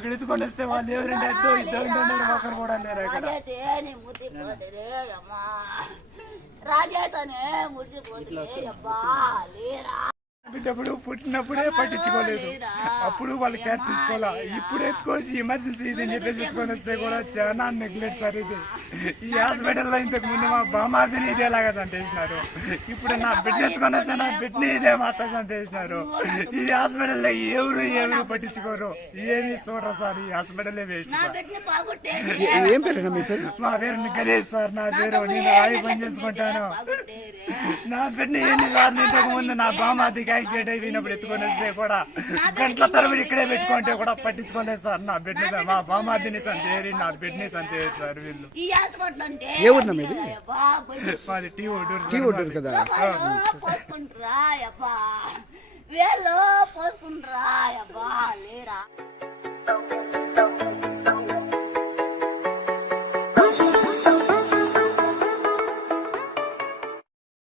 అక్కడ ఎత్తుకొని వస్తే వాళ్ళు ఎవరంటే ఇద్దరు ఒకరు కూడా లేరు అక్కడ. బిడ్డప్పుడు పుట్టినప్పుడే పట్టించుకోలేదు, అప్పుడు వాళ్ళు కేర్ తీసుకోవాలా. ఇప్పుడు ఎత్తుకోవచ్చు ఎమర్జెన్సీ ఇది అని చెప్పేసి ఎత్తుకొని వస్తే కూడా చాలా నెగ్లెక్ట్ సార్ ఇది. ఈ హాస్పిటల్లో ఇంతకు ముందు మా బామార్దిని ఇదేలాగా చంపేసినారు, ఇప్పుడు నా బిడ్డ ఎత్తుకొని వస్తే నా బిడ్డని ఇదే మాట చంపేసినారు. ఈ హాస్పిటల్లో ఎవరు పట్టించుకోరు, ఏమి చూడరు సార్. ఈ హాస్పిటల్ వేస్ట్. మా పేరు గణేష్ సార్, నా పేరు. నేను రాయి పని చేసుకుంటాను. నా బిడ్డని ఎన్నిసార్లు ఇంతకు ముందు నా బామార్దికి యాక్సిడెంట్ అయిపోయినప్పుడు ఎత్తుకొని వస్తే కూడా గంటల తరబడి ఇక్కడే పెట్టుకుంటే కూడా పట్టించుకోలేదు సార్. నా బిడ్డని మా బామార్దిని సంతేరి, నా బిడ్డని సంతేరి సార్ వీళ్ళు. మాది టీ ఒడ్డూరు కదా. వేళ్ళు పోసుకుంటారా